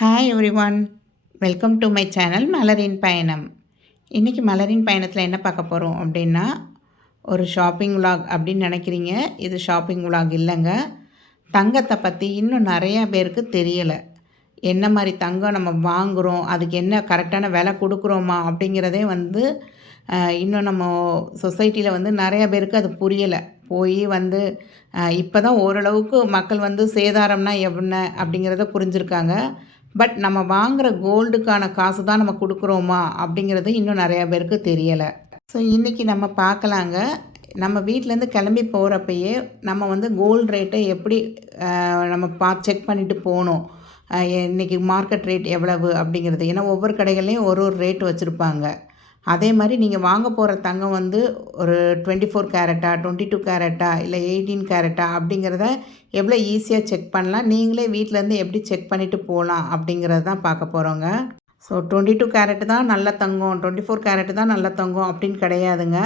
Hi everyone welcome to my channel மலரின் பயணம் இன்றைக்கி மலரின் பயணத்தில் என்ன பார்க்க போகிறோம் அப்படின்னா ஒரு ஷாப்பிங் விலாக் அப்படின்னு நினைக்கிறீங்க. இது ஷாப்பிங் விலாக் இல்லைங்க. தங்கத்தை பற்றி இன்னும் நிறையா பேருக்கு தெரியலை. என்ன மாதிரி தங்கம் நம்ம வாங்குகிறோம் அதுக்கு என்ன கரெக்டான விலை கொடுக்குறோமா அப்படிங்கிறதே வந்து இன்னும் நம்ம சொசைட்டியில் வந்து நிறையா பேருக்கு அது புரியலை. போய் வந்து இப்போ தான் ஓரளவுக்கு மக்கள் வந்து சேதாரம்னா என்ன அப்படிங்கிறத புரிஞ்சுருக்காங்க. பட் நம்ம வாங்குகிற கோல்டுக்கான காசு தான் நம்ம கொடுக்குறோமா அப்படிங்கிறது இன்னும் நிறையா பேருக்கு தெரியலை. ஸோ இன்றைக்கி நம்ம பார்க்கலாங்க. நம்ம வீட்டிலேருந்து கிளம்பி போகிறப்பயே நம்ம வந்து கோல்டு ரேட்டை எப்படி நம்ம பா செக் பண்ணிவிட்டு போகணும் இன்றைக்கி மார்க்கெட் ரேட் எவ்வளவு அப்படிங்கிறது. ஏன்னா ஒவ்வொரு கடைகள்லேயும் ஒரு ஒரு ரேட் வச்சுருப்பாங்க. அதே மாதிரி நீங்கள் வாங்க போகிற தங்கம் வந்து ஒரு டுவெண்ட்டி ஃபோர் கேரட்டா டுவெண்ட்டி டூ கேரட்டா இல்லை எயிட்டீன் கேரட்டா அப்படிங்கிறத எவ்வளோ ஈஸியாக செக் பண்ணலாம். நீங்களே வீட்டிலேருந்து எப்படி செக் பண்ணிவிட்டு போகலாம் அப்படிங்கிறது தான் பார்க்க போகிறோங்க ஸோ டுவெண்ட்டி டூ கேரட்டு தான் நல்ல தங்கம் டுவெண்ட்டி ஃபோர் கேரட்டு தான் நல்ல தங்கம் அப்படின்னு கிடையாதுங்க.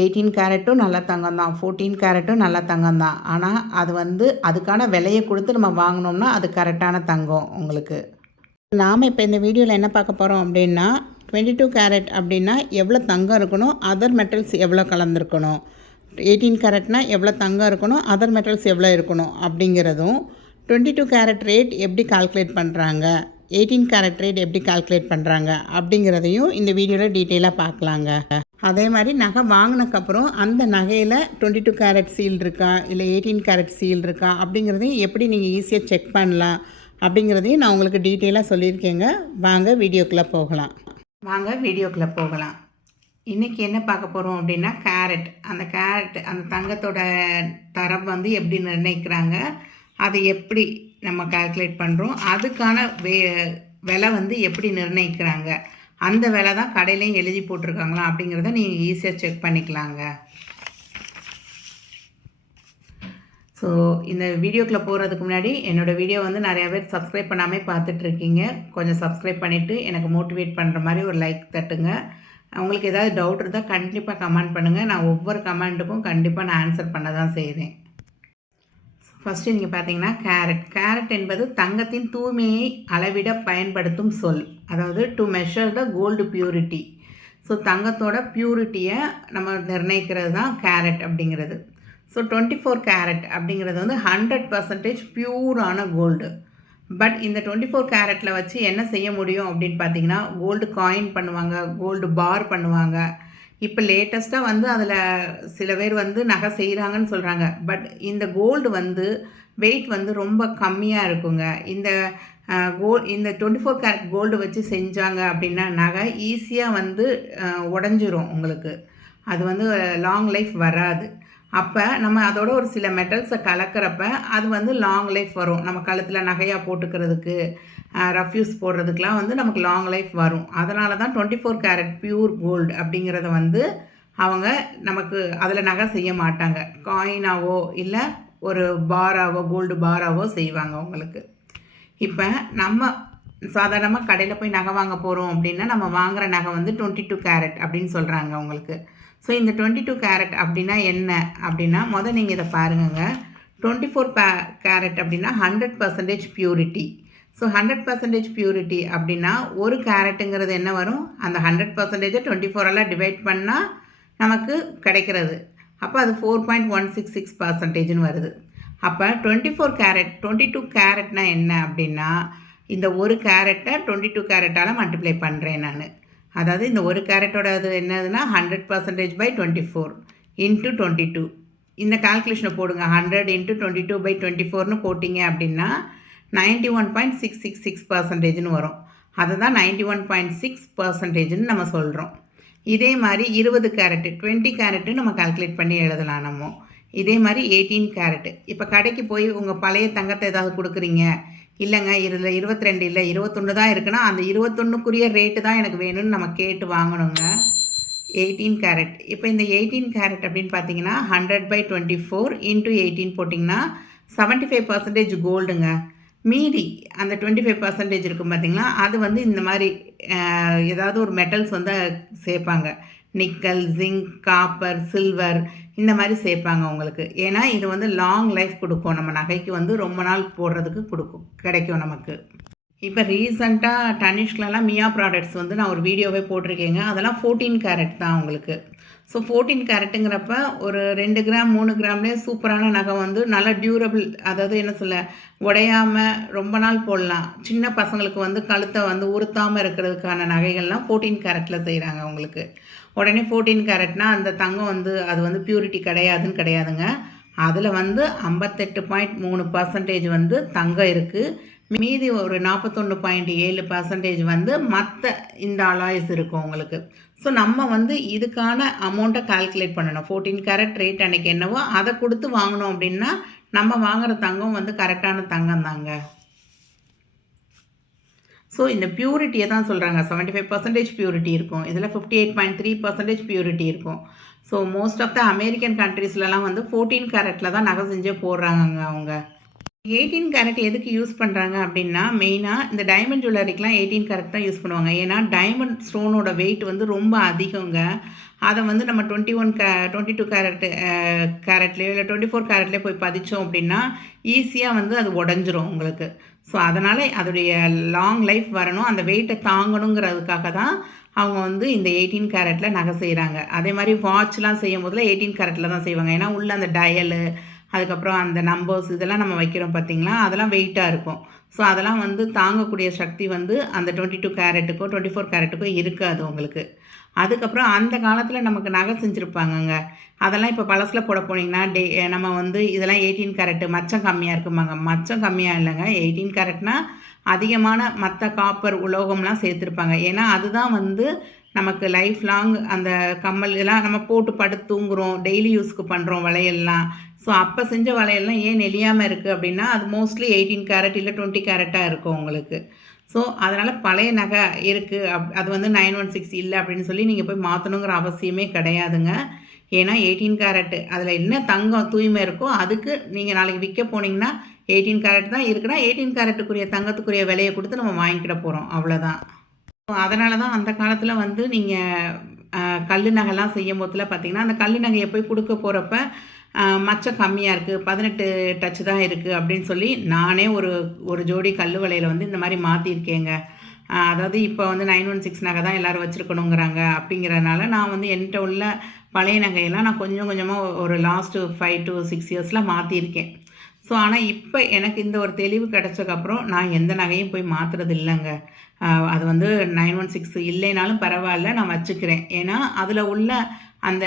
எயிட்டீன் கேரட்டும் நல்ல தங்கம் தான் ஃபோர்டீன் கேரட்டும் நல்ல தங்கம் தான். ஆனால் அது வந்து அதுக்கான விலையை கொடுத்து நம்ம வாங்கினோம்னா அது கரெக்டான தங்கம் உங்களுக்கு. நாம் இப்போ இந்த வீடியோவில் என்ன பார்க்க போகிறோம் அப்படின்னா டுவெண்ட்டி டூ கேரட் அப்படின்னா எவ்வளோ தங்கம் இருக்கணும் அதர் மெட்டல்ஸ் எவ்வளோ கலந்துருக்கணும்? எயிட்டீன் கேரட்னா எவ்வளோ தங்கம் இருக்கணும் அதர் மெட்டல்ஸ் எவ்வளோ இருக்கணும் அப்படிங்கிறதும் டுவெண்ட்டி டூ கேரட் ரேட் எப்படி கால்குலேட் பண்ணுறாங்க எயிட்டீன் கேரட் ரேட் எப்படி கால்குலேட் பண்ணுறாங்க அப்படிங்கிறதையும் இந்த வீடியோவில் டீட்டெயிலாக பார்க்கலாங்க. அதே மாதிரி நகை வாங்கினக்கப்புறம் அந்த நகையில் டுவெண்ட்டி டூ கேரட் சீல் இருக்கா? இல்லை எயிட்டீன் கேரட் சீல் இருக்கா? அப்படிங்கிறதையும் எப்படி நீங்கள் ஈஸியாக செக் பண்ணலாம்? அப்படிங்கிறதையும் நான் உங்களுக்கு டீட்டெயிலாக சொல்லியிருக்கேங்க. வாங்க வீடியோக்குள்ளே போகலாம். வாங்க வீடியோக்குள்ளே போகலாம். இன்றைக்கி என்ன பார்க்க போகிறோம் அப்படின்னா கேரட். அந்த கேரட் அந்த தங்கத்தோட தரம் வந்து எப்படி நிர்ணயிக்கிறாங்க அதை எப்படி நம்ம கால்குலேட் பண்ணுறோம் அதுக்கான வே விலை வந்து எப்படி நிர்ணயிக்கிறாங்க அந்த விலை தான் கடையிலையும் எழுதி போட்டிருக்காங்களா அப்படிங்கிறத நீங்கள் ஈஸியாக செக் பண்ணிக்கலாங்க. ஸோ இந்த வீடியோக்குள்ளே போகிறதுக்கு முன்னாடி என்னோடய வீடியோ வந்து நிறையா பேர் சப்ஸ்கிரைப் பண்ணாமல் பார்த்துட்ருக்கீங்க. கொஞ்சம் சப்ஸ்கிரைப் பண்ணிவிட்டு எனக்கு மோட்டிவேட் பண்ணுற மாதிரி ஒரு லைக் தட்டுங்க. உங்களுக்கு ஏதாவது டவுட் இருந்தால் கண்டிப்பாக கமெண்ட் பண்ணுங்கள் நான் ஒவ்வொரு கமெண்ட்டுக்கும் கண்டிப்பாக நான் ஆன்சர் பண்ண தான் செய்கிறேன் ஃபஸ்ட்டு நீங்கள் பார்த்தீங்கன்னா கேரட் கேரட் என்பது தங்கத்தின் தூய்மையை அளவிட பயன்படுத்தும் சொல். அதாவது to measure the gold purity so தங்கத்தோட பியூரிட்டியை நம்ம நிர்ணயிக்கிறது தான் கேரட் அப்படிங்கிறது. ஸோ டுவெண்ட்டி ஃபோர் கேரட் அப்படிங்கிறது வந்து ஹண்ட்ரட் பர்சன்டேஜ் பியூரான கோல்டு பட் இந்த டுவெண்ட்டி ஃபோர் கேரட்டில் வச்சு என்ன செய்ய முடியும் அப்படின்னு பார்த்தீங்கன்னா கோல்டு காயின் பண்ணுவாங்க கோல்டு பார் பண்ணுவாங்க. இப்போ லேட்டஸ்ட்டாக வந்து அதில் சில பேர் வந்து நகை செய்கிறாங்கன்னு சொல்கிறாங்க பட் இந்த கோல்டு வந்து வெயிட் வந்து ரொம்ப கம்மியாக இருக்குங்க. இந்த கோல் இந்த டுவெண்ட்டி ஃபோர் கேரட் கோல்டு வச்சு செஞ்சாங்க அப்படின்னா நகை ஈஸியாக வந்து உடஞ்சிரும் உங்களுக்கு. அது வந்து லாங் லைஃப் வராது. அப்போ நம்ம அதோட ஒரு சில மெட்டல்ஸை கலக்கிறப்ப அது வந்து லாங் லைஃப் வரும். நம்ம கழுத்தில் நகையாக போட்டுக்கிறதுக்கு ரஃப்யூஸ் போடுறதுக்கெலாம் வந்து நமக்கு லாங் லைஃப் வரும். அதனால தான் twenty four carat pure gold அப்படிங்கிறத வந்து அவங்க நமக்கு அதில் நகை செய்ய மாட்டாங்க. காயினாவோ இல்லை ஒரு பாராவோ கோல்டு பாராவோ செய்வாங்க அவங்களுக்கு. இப்போ நம்ம சாதாரணமாக கடையில் போய் நகை வாங்க போகிறோம் அப்படின்னா நம்ம வாங்குகிற நகை வந்து டுவெண்ட்டி டூ கேரட் அப்படின்னு சொல்கிறாங்க உங்களுக்கு ஸோ இந்த டுவெண்ட்டி டூ கேரட் அப்படின்னா என்ன? அப்படின்னா மொதல் நீங்கள் இதை பாருங்கங்க. டுவெண்ட்டி ஃபோர் பே கேரட் அப்படின்னா hundred percentage purity so hundred percentage purity அப்படின்னா ஒரு கேரட்டுங்கிறது என்ன வரும்? அந்த ஹண்ட்ரட் பர்சன்டேஜை டுவெண்ட்டி ஃபோரெல்லாம் டிவைட் பண்ணால் நமக்கு கிடைக்கிறது. அப்போ அது four point one six six பர்சன்டேஜ்னு வருது. அப்போ twenty four carat twenty two கேரட்னா என்ன அப்படின்னா இந்த ஒரு கேரட்டை டுவெண்ட்டி டூ கேரட்டால் மல்டிப்ளை பண்ணுறேன் நான். அதாவது இந்த ஒரு கேரட்டோட அது என்னதுன்னா hundred percentage by twenty four into twenty two இந்த கால்குலேஷனை போடுங்க. Hundred into twenty two by twenty ஃபோர்னு போட்டிங்க அப்படின்னா ninety one point six six six பர்சன்டேஜ்னு வரும். அதை தான் நைன்ட்டி ஒன் பாயிண்ட் சிக்ஸ் பர்சன்டேஜ்னு நம்ம சொல்கிறோம் இதே மாதிரி இருபது கேரட்டு டுவெண்ட்டி கேரட்டு நம்ம கால்குலேட் பண்ணி எழுதலாம் நம்ம. இதே மாதிரி எயிட்டீன் கேரட்டு. இப்போ கடைக்கு போய் உங்கள் பழைய தங்கத்தை ஏதாவது கொடுக்குறீங்க. இல்லைங்க இதில் இருபத்தி ரெண்டு இல்லை இருபத்தொன்று தான் இருக்குன்னா அந்த இருபத்தொன்னுக்குரிய ரேட்டு தான் எனக்கு வேணும்னு நம்ம கேட்டு வாங்கணுங்க. எயிட்டீன் கேரட் இப்போ இந்த எயிட்டீன் கேரட் அப்படின்னு பார்த்தீங்கன்னா hundred by twenty four into eighteen போட்டிங்கன்னா செவன்ட்டி ஃபைவ் பர்சன்டேஜ் கோல்டுங்க மீதி அந்த டுவெண்ட்டி ஃபைவ் பர்சன்டேஜ் இருக்கும் பார்த்தீங்களா அது வந்து இந்த மாதிரி ஏதாவது ஒரு மெட்டல்ஸ் வந்து சேர்ப்பாங்க. நிக்கல் ஜிங்க் காப்பர் சில்வர் இந்த மாதிரி சேர்ப்பாங்க உங்களுக்கு. ஏன்னா இது வந்து லாங் லைஃப் கொடுக்கும். நம்ம நகைக்கு வந்து ரொம்ப நாள் போடுறதுக்கு கொடுக்கும். கிடைக்கும் நமக்கு. இப்போ ரீசண்டாக டனிஷ்லலாம் மியா ப்ராடக்ட்ஸ் வந்து நான் ஒரு வீடியோவே போட்டிருக்கேங்க. அதெல்லாம் ஃபோர்டீன் கேரட் தான் உங்களுக்கு. ஸோ ஃபோர்டீன் கேரட்டுங்கிறப்ப ஒரு ரெண்டு கிராம் மூணு கிராம்லேயே சூப்பரான நகை வந்து நல்லா டியூரபிள் அதாவது என்ன சொல்ல உடையாமல் ரொம்ப நாள் போடலாம். சின்ன பசங்களுக்கு வந்து கழுத்தை வந்து உறுத்தாமல் இருக்கிறதுக்கான நகைகள்லாம் ஃபோர்டீன் கேரட்டில் செய்கிறாங்க உங்களுக்கு. உடனே ஃபோர்டீன் கேரட்னால் அந்த தங்கம் வந்து அது வந்து பியூரிட்டி கிடையாதுன்னு கிடையாதுங்க. அதில் வந்து ஐம்பத்தெட்டு பாயிண்ட் மூணு பர்சன்டேஜ் வந்து தங்கம் இருக்குது மீதி ஒரு நாற்பத்தொன்று பாயிண்ட் ஏழு பர்சன்டேஜ் வந்து மற்ற இந்த அலாய்ஸ் இருக்கும் உங்களுக்கு. ஸோ நம்ம வந்து இதுக்கான அமௌண்ட்டை கால்குலேட் பண்ணணும். ஃபோர்டீன் கேரட் ரேட் அன்றைக்கி என்னவோ அதை கொடுத்து வாங்கினோம் அப்படின்னா நம்ம வாங்குகிற தங்கம் வந்து கரெக்டான தங்கம் தாங்க. ஸோ இந்த பியூரிட்டியை தான் சொல்கிறாங்க செவன்ட்டி ஃபைவ் பர்சன்டேஜ் பியூரிட்டி இருக்கும். இதில் fifty eight point three percentage purity இருக்கும். So most of the American கண்ட்ரீஸ்லலாம் வந்து ஃபோர்டீன் கேரட்டில் தான் நகை செஞ்சே போடுறாங்க அவங்க. எயிட்டீன் கேரட் எதுக்கு யூஸ் பண்ணுறாங்க அப்படின்னா மெயினாக இந்த டைமண்ட் ஜுவல்லரிக்கெலாம் எயிட்டீன் கேரட் தான் யூஸ் பண்ணுவாங்க. ஏன்னா டைமண்ட் ஸ்டோனோட வெயிட் வந்து ரொம்ப அதிகங்க. அதை வந்து நம்ம twenty one K twenty two carat கேரட்லேயோ இல்லை டுவெண்ட்டி ஃபோர் கேரட்லேயோ போய் பதிச்சோம் அப்படின்னா ஈஸியாக வந்து அது உடஞ்சிரும் உங்களுக்கு. ஸோ அதனால் அதோடைய லாங் லைஃப் வரணும். அந்த வெயிட்டை தாங்கணுங்கிறதுக்காக தான் அவங்க வந்து இந்த எயிட்டீன் கேரட்டில் நகை செய்கிறாங்க அதே மாதிரி வாட்ச்லாம் செய்யும் போதில் எயிட்டீன் கேரட்டில் தான் செய்வாங்க. ஏன்னா உள்ளே அந்த டயலு அதுக்கப்புறம் அந்த நம்பர்ஸ் இதெல்லாம் நம்ம வைக்கிறோம் பார்த்திங்களா? அதெல்லாம் வெயிட்டாக இருக்கும். ஸோ அதெல்லாம் வந்து தாங்கக்கூடிய சக்தி வந்து அந்த டுவெண்ட்டி டூ கேரட்டுக்கோ டுவெண்ட்டி ஃபோர் கேரட்டுக்கோ இருக்காது உங்களுக்கு. அதுக்கப்புறம் அந்த காலத்தில் நமக்கு நகை செஞ்சுருப்பாங்கங்க. அதெல்லாம் இப்போ பழசில் போட போனீங்கன்னா டே நம்ம வந்து இதெல்லாம் எயிட்டீன் கேரட்டு மச்சம் கம்மியாக இருக்குமாங்க. மச்சம் கம்மியாக இல்லைங்க. எயிட்டீன் கேரட்னா அதிகமான மற்ற காப்பர் உலோகம்லாம் சேர்த்துருப்பாங்க. ஏன்னா அதுதான் வந்து நமக்கு லைஃப் லாங் அந்த கம்மல் இதெல்லாம் நம்ம போட்டு படுத்து தூங்குறோம். டெய்லி யூஸ்க்கு பண்ணுறோம் வளையல்லாம். ஸோ அப்போ செஞ்ச வளையல்லாம் ஏன் நெளியாமல் இருக்குது அப்படின்னா அது மோஸ்ட்லி எயிட்டீன் கேரட் இல்லை டுவெண்ட்டி கேரட்டாக இருக்கும் உங்களுக்கு. ஸோ அதனால் பழைய நகை இருக்குது அப் அது வந்து நைன் ஒன் சிக்ஸ் இல்லை அப்படின்னு சொல்லி நீங்கள் போய் மாற்றணுங்கிற அவசியமே கிடையாதுங்க. ஏன்னா எயிட்டீன் கேரட்டு அதில் என்ன தங்கம் தூய்மை இருக்கோ அதுக்கு நீங்கள் நாளைக்கு விற்க போனீங்கன்னா எயிட்டீன் கேரட் தான் இருக்குன்னா எயிட்டீன் கேரட்டுக்குரிய தங்கத்துக்குரிய விலையை கொடுத்து நம்ம வாங்கிக்கிட போகிறோம் அவ்வளோதான் அதனால தான் அந்த காலத்தில் வந்து நீங்கள் கல் நகைலாம் செய்யும் போதில் பார்த்தீங்கன்னா அந்த கல் நகையை போய் கொடுக்க போகிறப்ப மச்சம் கம்மியாக இருக்குது பதினெட்டு டச்சு தான் இருக்குது அப்படின்னு சொல்லி நானே ஒரு ஒரு ஜோடி கல் வலையில் வந்து இந்த மாதிரி மாற்றிருக்கேங்க அதாவது இப்போ வந்து நைன் ஒன் சிக்ஸ் நகை தான் எல்லோரும் வச்சுருக்கணுங்கிறாங்க. அப்படிங்கிறனால நான் வந்து என்கிட்ட உள்ள பழைய நகையெல்லாம் நான் கொஞ்சம் கொஞ்சமாக ஒரு லாஸ்ட்டு ஃபைவ் டு சிக்ஸ் இயர்ஸில் மாற்றிருக்கேன் ஸோ ஆனால் இப்போ எனக்கு இந்த ஒரு தெளிவு கிடச்சக்கப்புறம் நான் எந்த நகையும் போய் மாற்றுறது இல்லைங்க. அது வந்து நைன் ஒன் சிக்ஸ் இல்லைனாலும் பரவாயில்ல நான் வச்சுக்கிறேன். ஏன்னா அதில் உள்ள அந்த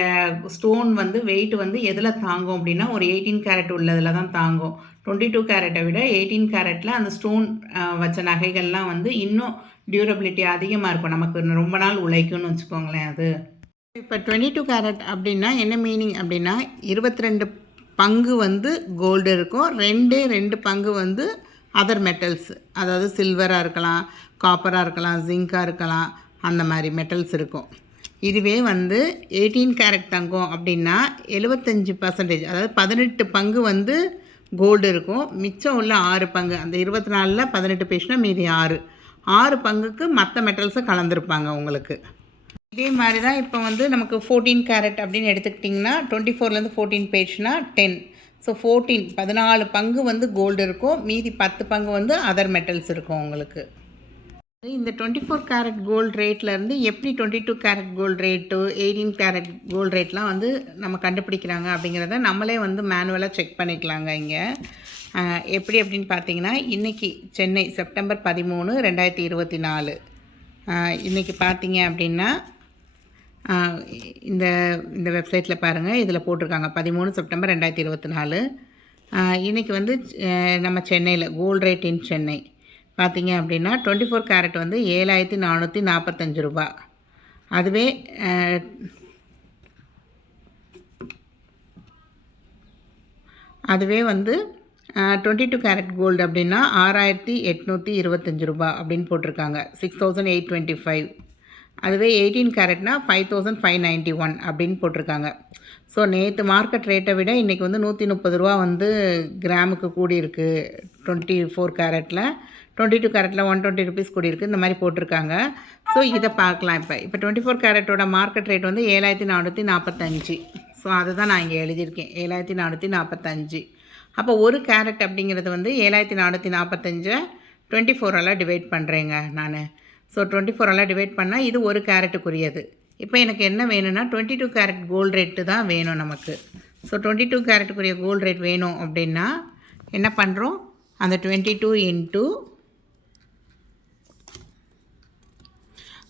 ஸ்டோன் வந்து வெயிட் வந்து எதில் தாங்கும் அப்படின்னா ஒரு எயிட்டீன் கேரட் உள்ளதில் தான் தாங்கும். டுவெண்ட்டி டூ கேரட்டை விட எயிட்டீன் கேரட்டில் அந்த ஸ்டோன் வச்ச நகைகள்லாம் வந்து இன்னும் டியூரபிலிட்டி அதிகமாக இருக்கும். நமக்கு ரொம்ப நாள் உழைக்கும்னு வச்சுக்கோங்களேன் அது. இப்போ டுவெண்ட்டி டூ கேரட் அப்படின்னா என்ன மீனிங் அப்படின்னா இருபத்தி ரெண்டு பங்கு வந்து கோல்டு இருக்கும். ரெண்டே ரெண்டு பங்கு வந்து அதர் மெட்டல்ஸ் அதாவது சில்வராக இருக்கலாம் காப்பராக இருக்கலாம் ஜிங்காக இருக்கலாம் அந்த மாதிரி மெட்டல்ஸ் இருக்கும். இதுவே வந்து எயிட்டீன் கேரட் தங்கம் அப்படின்னா எழுபத்தஞ்சி பர்சன்டேஜ் அதாவது பதினெட்டு பங்கு வந்து கோல்டு இருக்கும். மிச்சம் உள்ள ஆறு பங்கு அந்த இருபத்தி நாலில் பதினெட்டு பேஜ்னா மீதி ஆறு. ஆறு பங்குக்கு மற்ற மெட்டல்ஸை கலந்துருப்பாங்க உங்களுக்கு. இதே மாதிரி தான் இப்போ வந்து நமக்கு ஃபோர்டீன் கேரட் அப்படின்னு எடுத்துக்கிட்டிங்கன்னா டுவெண்ட்டி ஃபோர்லேருந்து ஃபோர்டீன் பேஜ்னா டென் ஸோ ஃபோர்டீன் பதினாலு பங்கு வந்து கோல்டு இருக்கும். மீதி பத்து பங்கு வந்து அதர் மெட்டல்ஸ் இருக்கும் உங்களுக்கு. இந்த டுவெண்ட்டி ஃபோர் கேரட் கோல்டு ரேட்லேருந்து எப்படி twenty two carat gold rate eighteen carat gold ரேட்லாம் வந்து நம்ம கண்டுபிடிக்கிறாங்க அப்படிங்கிறத நம்மளே வந்து மேனுவலாக செக் பண்ணிக்கலாங்க இங்கே. எப்படி அப்படின்னு பார்த்தீங்கன்னா இன்றைக்கி சென்னை செப்டம்பர் பதிமூணு ரெண்டாயிரத்தி இருபத்தி நாலு இன்றைக்கி பார்த்தீங்க அப்படின்னா இந்த இந்த வெப்சைட்டில் பாருங்கள் இதில் போட்டிருக்காங்க. பதிமூணு செப்டம்பர் ரெண்டாயிரத்தி இருபத்தி நாலு இன்றைக்கி வந்து நம்ம சென்னையில் கோல்டு ரேட் இன் சென்னை பார்த்தீங்க அப்படின்னா டுவெண்ட்டி ஃபோர் கேரட் வந்து ஏழாயிரத்தி நானூற்றி நாற்பத்தஞ்சு ரூபா. அதுவே அதுவே வந்து டுவெண்ட்டி டூ கேரட் கோல்டு அப்படின்னா ஆறாயிரத்தி எட்நூற்றி இருபத்தஞ்சி ரூபா அப்படின்னு போட்டிருக்காங்க. Six thousand eight twenty five. அதுவே eighteen கேரட்னா five thousand five ninety one அப்படின்னு போட்டிருக்காங்க. ஸோ நேற்று மார்க்கெட் ரேட்டை விட இன்றைக்கி வந்து நூற்றி முப்பது ரூபா வந்து கிராமுக்கு கூடியிருக்கு டுவெண்ட்டி ஃபோர் கேரட்டில் டுவெண்ட்டி டூ கேரட்டில் ஒன் டுவெண்ட்டி ருபீஸ் கூடியிருக்கு இந்த மாதிரி போட்டிருக்காங்க. ஸோ இதை பார்க்கலாம் இப்போ. இப்போ டுவெண்ட்டி ஃபோர் கேரட்டோட மார்க்கெட் ரேட் வந்து ஏழாயிரத்தி நானூற்றி நாற்பத்தஞ்சு. ஸோ அதை தான் நான் இங்கே எழுதியிருக்கேன். ஏழாயிரத்தி நானூற்றி நாற்பத்தஞ்சு. அப்போ ஒரு கேரட் அப்படிங்கிறது வந்து ஏழாயிரத்தி நானூற்றி நாற்பத்தஞ்சை டுவெண்ட்டி ஃபோரால் டிவைட் பண்ணுறேங்க நான். ஸோ டுவெண்ட்டி ஃபோரால் டிவைட் பண்ணால் இது ஒரு கேரட்டுக்குரியது இப்போ எனக்கு என்ன வேணும்னா twenty two carat gold rate தான் வேணும் நமக்கு. ஸோ டுவெண்ட்டி டூ கேரட்டுக்குரிய கோல்டு ரேட் வேணும் அப்படின்னா என்ன பண்ணுறோம் அந்த டுவெண்ட்டி டூ இன்ட்டு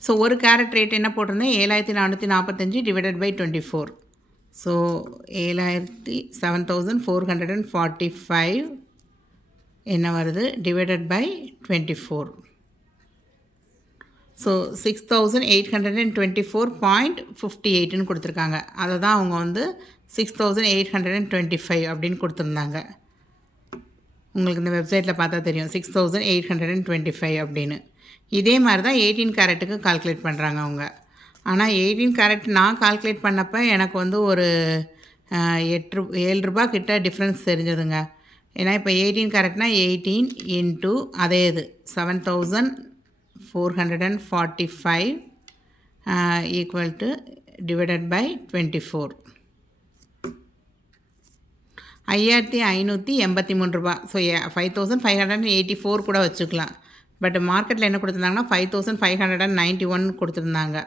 ஸோ ஒரு கேரட் ரேட் என்ன போட்டிருந்தேன்? ஏழாயிரத்தி நானூற்றி நாற்பத்தஞ்சு divided by twenty four so ஏழாயிரத்தி seven thousand four hundred and forty five என்ன வருது? Divided by twenty four so six thousand eight hundred and twenty four point fifty எயிட்டுன்னு கொடுத்துருக்காங்க. அதை தான் அவங்க வந்து six thousand eight hundred and twenty five அப்படின்னு கொடுத்துருந்தாங்க. உங்களுக்கு இந்த வெப்சைட்டில் பார்த்தா தெரியும். Six thousand eight hundred and twenty five அப்படின்னு. இதே மாதிரி தான் எயிட்டீன் கேரட்டுக்கு கால்குலேட் பண்ணுறாங்க அவங்க. ஆனால் எயிட்டீன் கேரட் நான் கால்குலேட் பண்ணப்போ எனக்கு வந்து ஒரு எட்டு ரூ ஏழு ரூபா கிட்ட டிஃப்ரென்ஸ் தெரிஞ்சதுங்க. ஏன்னா இப்போ எயிட்டீன் கேரட்னா எயிட்டீன் இன்ட்டு அதே இது seven thousand four hundred and forty five equal to divided by twenty four ஐயாயிரத்தி ஐநூற்றி எண்பத்தி மூணு ரூபா so five thousand five hundred and eighty four கூட வச்சுக்கலாம். பட் மார்க்கெட்டில் என்ன கொடுத்துருந்தாங்கன்னா five thousand five hundred and ninety one கொடுத்துருந்தாங்க.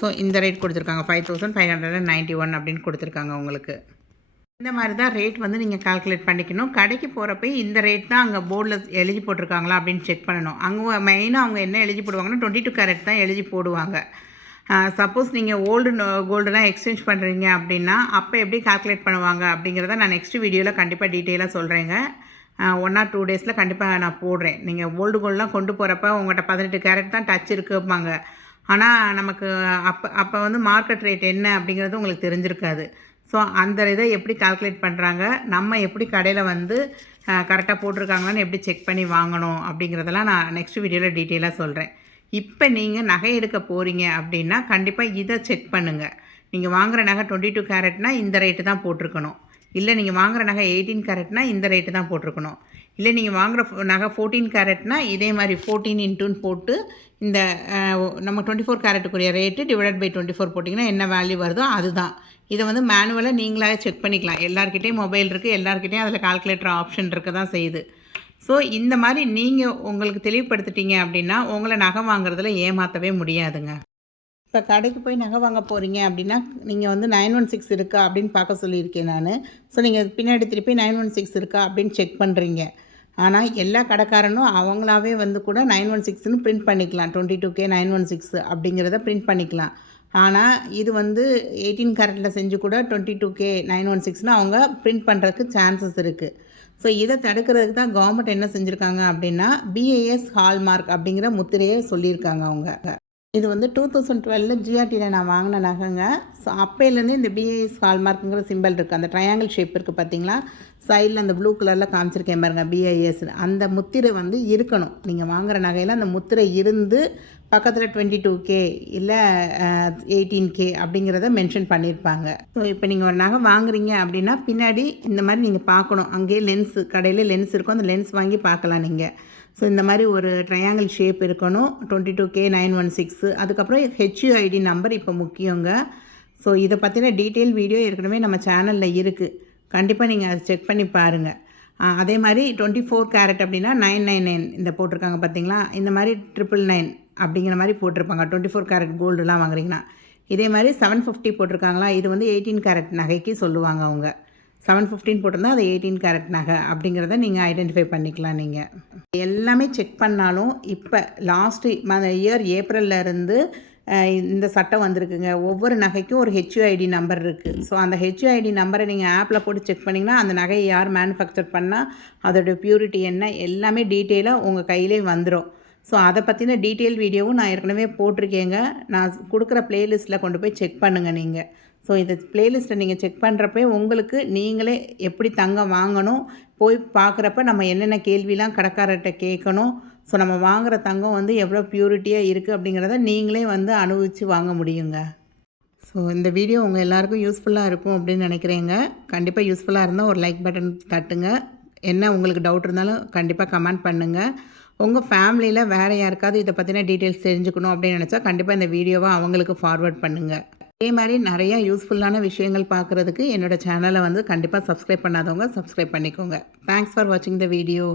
ஸோ இந்த ரேட் கொடுத்துருக்காங்க. Five thousand five hundred and ninety one அப்படின்னு கொடுத்துருக்காங்க உங்களுக்கு. இந்த மாதிரி தான் ரேட் வந்து நீங்கள் கால்குலேட் பண்ணிக்கணும். கடைக்கு போகிறப்ப இந்த ரேட் தான் அங்கே போர்டில் எழுதி போட்டிருக்காங்களா அப்படின்னு செக் பண்ணணும். அங்கே மெயினாக அவங்க என்ன எழுதி போடுவாங்கன்னா டுவெண்ட்டி டூ கேரட் தான் எழுதி போடுவாங்க. சப்போஸ் நீங்கள் ஓல்டு கோல்டுலாம் எக்ஸ்சேஞ்ச் பண்ணுறீங்க அப்படின்னா அப்போ எப்படி கால்குலேட் பண்ணுவாங்க அப்படிங்கிறத நான் நெக்ஸ்ட் வீடியோவில் கண்டிப்பாக டீட்டெயிலாக சொல்கிறேங்க ஒன் ஆர் டூ டேஸில் கண்டிப்பாக நான் போடுறேன். நீங்கள் ஓல்டு கோல்டெலாம் கொண்டு போகிறப்ப உங்கள்கிட்ட பதினெட்டு கேரட் தான் டச் இருக்குப்பாங்க ஆனால் நமக்கு அப்போ அப்போ வந்து மார்க்கெட் ரேட் என்ன அப்படிங்கிறது உங்களுக்கு தெரிஞ்சிருக்காது. ஸோ அந்த இதை எப்படி கால்குலேட் பண்ணுறாங்க நம்ம எப்படி கடையில் வந்து கரெக்டாக போட்டிருக்காங்களான்னு எப்படி செக் பண்ணி வாங்கணும் அப்படிங்கிறதெல்லாம் நான் நெக்ஸ்ட் வீடியோவில் டீட்டெயிலாக சொல்கிறேன் இப்போ நீங்கள் நகை எடுக்க போகிறீங்க அப்படின்னா கண்டிப்பாக இதை செக் பண்ணுங்கள் நீங்கள் வாங்குகிற நகை டுவெண்ட்டி டூ கேரட்னா இந்த ரேட்டு தான் போட்டிருக்கணும். இல்லை நீங்கள் வாங்குகிற நகை எயிட்டீன் கேரட்னா இந்த ரேட்டு தான் போட்டிருக்கணும். இல்லை நீங்கள் வாங்குகிற நகை ஃபோர்டீன் கேரட்னா இதே மாதிரி ஃபோர்டீன் இன்ட்டுன்னு போட்டு இந்த நம்ம twenty four கேரட்டுக்குரிய rate divide by twenty four போட்டிங்கன்னா என்ன வேல்யூ வருதோ அதுதான். இதை வந்து மேனுவலாக நீங்களாக செக் பண்ணிக்கலாம். எல்லாருக்கிட்டேயும் மொபைல் இருக்குது எல்லாருக்கிட்டேயும் அதில் கால்குலேட்டர் ஆப்ஷன் இருக்க தான் செய்யுது. ஸோ இந்த மாதிரி நீங்கள் உங்களுக்கு தெளிவுபடுத்திட்டீங்க அப்படின்னா உங்களை நகை வாங்குறதுல ஏமாற்றவே முடியாதுங்க. இப்போ கடைக்கு போய் நகை வாங்க போகிறீங்க அப்படின்னா நீங்கள் வந்து நைன் ஒன் சிக்ஸ் இருக்கா அப்படின்னு பார்க்க சொல்லியிருக்கேன் நான். ஸோ நீங்கள் பின்னாடி திருப்பி நைன் ஒன் சிக்ஸ் இருக்கா அப்படின்னு செக் பண்ணுறீங்க ஆனால் எல்லா கடைக்காரனும் அவங்களாவே வந்து கூட நைன் ஒன் சிக்ஸ்னு பிரிண்ட் பண்ணிக்கலாம். Twenty two K nine one six அப்படிங்கிறத பிரிண்ட் பண்ணிக்கலாம். ஆனால் இது வந்து எயிட்டீன் கேரட்டில் செஞ்சு கூட twenty two K nine one சிக்ஸ்னு அவங்க பிரிண்ட் பண்ணுறதுக்கு சான்சஸ் இருக்குது ஸோ இதை தடுக்கிறதுக்கு தான் கவர்மெண்ட் என்ன செஞ்சுருக்காங்க அப்படின்னா பிஏஎஸ் ஹால்மார்க் அப்படிங்கிற முத்திரையை சொல்லியிருக்காங்க அவங்க. இது வந்து டூ தௌசண்ட் டுவெல்ல ஜிஆர்டியில் நான் வாங்கின நகைங்க. ஸோ அப்போலேருந்து இந்த பிஏஎஸ் ஹால்மார்க்குங்கிற சிம்பிள் இருக்குது அந்த ட்ரையாங்கிள் ஷேப் இருக்குது பார்த்தீங்களா சைடில் அந்த ப்ளூ கலரில் காமிச்சிருக்கேன் பாருங்க பிஐஎஸ் அந்த முத்திரை வந்து இருக்கணும். நீங்கள் வாங்குற நகையில் அந்த முத்திரை இருந்து பக்கத்தில் டுவெண்ட்டி டூ கே இல்லை எயிட்டீன் கே அப்படிங்கிறத மென்ஷன் பண்ணியிருப்பாங்க ஸோ இப்போ நீங்கள் ஒரு நகை வாங்குறீங்க அப்படின்னா பின்னாடி இந்த மாதிரி நீங்கள் பார்க்கணும். அங்கேயே லென்ஸ் கடையில் லென்ஸ் இருக்கும். அந்த லென்ஸ் வாங்கி பார்க்கலாம் நீங்கள் ஸோ இந்த மாதிரி ஒரு ட்ரையாங்கிள் ஷேப் இருக்கணும். Twenty two K nine one six அதுக்கப்புறம் ஹெச்யூஐடி நம்பர் இப்போ முக்கியங்க. ஸோ இதை பற்றின டீட்டெயில் வீடியோ ஏற்கனவே நம்ம சேனலில் இருக்குது கண்டிப்பாக நீங்கள் அதை செக் பண்ணி பாருங்கள் அதே மாதிரி டுவெண்ட்டி ஃபோர் கேரட் அப்படின்னா நைன் நைன் நைன் இந்த போட்டிருக்காங்க பார்த்தீங்களா இந்த மாதிரி ட்ரிபிள் நைன் அப்படிங்கிற மாதிரி போட்டிருப்பாங்க. டுவெண்ட்டி ஃபோர் கேரட் கோல்டுலாம் வாங்குறீங்கன்னா. இதே மாதிரி செவன் ஃபிஃப்டி போட்டிருக்காங்களா? இது வந்து எயிட்டீன் கேரட் நகைக்கு சொல்லுவாங்க அவங்க. செவன் ஃபிஃப்டின் போட்டிருந்தா அது எயிட்டீன் கேரட் நகை அப்படிங்கிறத நீங்கள் ஐடென்டிஃபை பண்ணிக்கலாம் நீங்கள் எல்லாமே செக் பண்ணாலும் இப்போ லாஸ்ட்டு இயர் ஏப்ரல்ல இருந்து இந்த சட்டம் வந்திருக்குங்க. ஒவ்வொரு நகைக்கும் ஒரு ஹெச்யூஐடி நம்பர் இருக்குது ஸோ அந்த ஹெச்யூஐடி நம்பரை நீங்கள் ஆப்பில் போட்டு செக் பண்ணிங்கன்னா அந்த நகையை யார் மேனுஃபேக்சர் பண்ணால் அதோடய ப்யூரிட்டி என்ன எல்லாமே டீட்டெயிலாக உங்கள் கையிலே வந்துடும் ஸோ அதை பற்றின டீட்டெயில் வீடியோவும் நான் ஏற்கனவே போட்டிருக்கேங்க. நான் கொடுக்குற ப்ளேலிஸ்ட்டில் கொண்டு போய் செக் பண்ணுங்கள் நீங்கள் ஸோ இந்த பிளேலிஸ்ட்டை நீங்கள் செக் பண்ணுறப்ப உங்களுக்கு நீங்களே எப்படி தங்கம் வாங்கணும் போய் பார்க்குறப்ப நம்ம என்னென்ன கேள்விலாம் கடைக்காரர்கிட்ட கேட்கணும். ஸோ நம்ம வாங்குகிற தங்கம் வந்து எவ்வளோ ப்யூரிட்டியாக இருக்குது அப்படிங்கிறத நீங்களே வந்து அனுபவித்து வாங்க முடியுங்க. ஸோ இந்த வீடியோ உங்கள் எல்லாருக்கும் யூஸ்ஃபுல்லாக இருக்கும் அப்படின்னு நினைக்கிறேங்க. கண்டிப்பாக யூஸ்ஃபுல்லாக இருந்தால் ஒரு லைக் பட்டன் தட்டுங்க. என்ன உங்களுக்கு டவுட் இருந்தாலும் கண்டிப்பாக கமெண்ட் பண்ணுங்கள் உங்கள் ஃபேமிலியில் வேறு யாருக்காவது இதை பற்றின டீட்டெயில்ஸ் தெரிஞ்சுக்கணும் அப்படின்னு நினச்சா கண்டிப்பாக இந்த வீடியோவை அவங்களுக்கு ஃபார்வர்ட் பண்ணுங்கள் இதே மாதிரி நிறையா யூஸ்ஃபுல்லான விஷயங்கள் பார்க்குறதுக்கு என்னோட சேனலை வந்து கண்டிப்பாக சப்ஸ்கிரைப் பண்ணாதவங்க சப்ஸ்கிரைப் பண்ணிக்கோங்க. தேங்க்ஸ் ஃபார் வாட்சிங் த வீடியோ